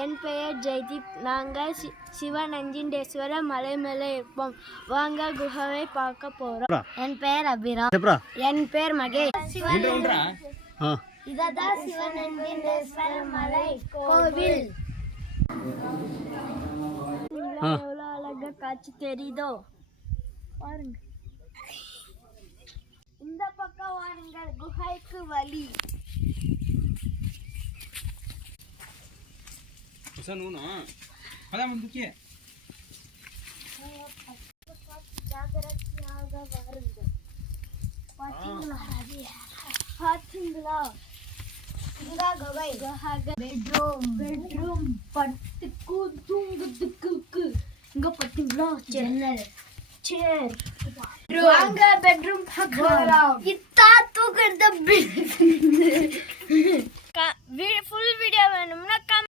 என் பெயர் ஜெய்தீப். நாங்கள் சிவநஞ்சிண்டேஸ்வர மலை மேலே இருப்போம். வாங்க குஹாவை பார்க்க போறோம். என் பெயர் அபிராம். என் பெயர் மகேஷ். இதான் சிவநஞ்சிண்டேஸ்வர மலை கோவில். எவ்வளவு அழகா காட்சி தெரியுதோ பாருங்க. இந்த பக்கம் வாருங்கள், குஹைக்கு வழி. ஜாகிரதையாக வாருங்கள். பாத்தீங்களா பெட்ரூம் பட்டுக்கு தூங்குறதுக்கு. இங்க பாத்தீங்களா ஜன்னல், சேர். வாங்க பெட்ரூம் பார்க்கலாம். இத்தா தூக்குறது. ஃபுல் வீடியோ வேணும்னா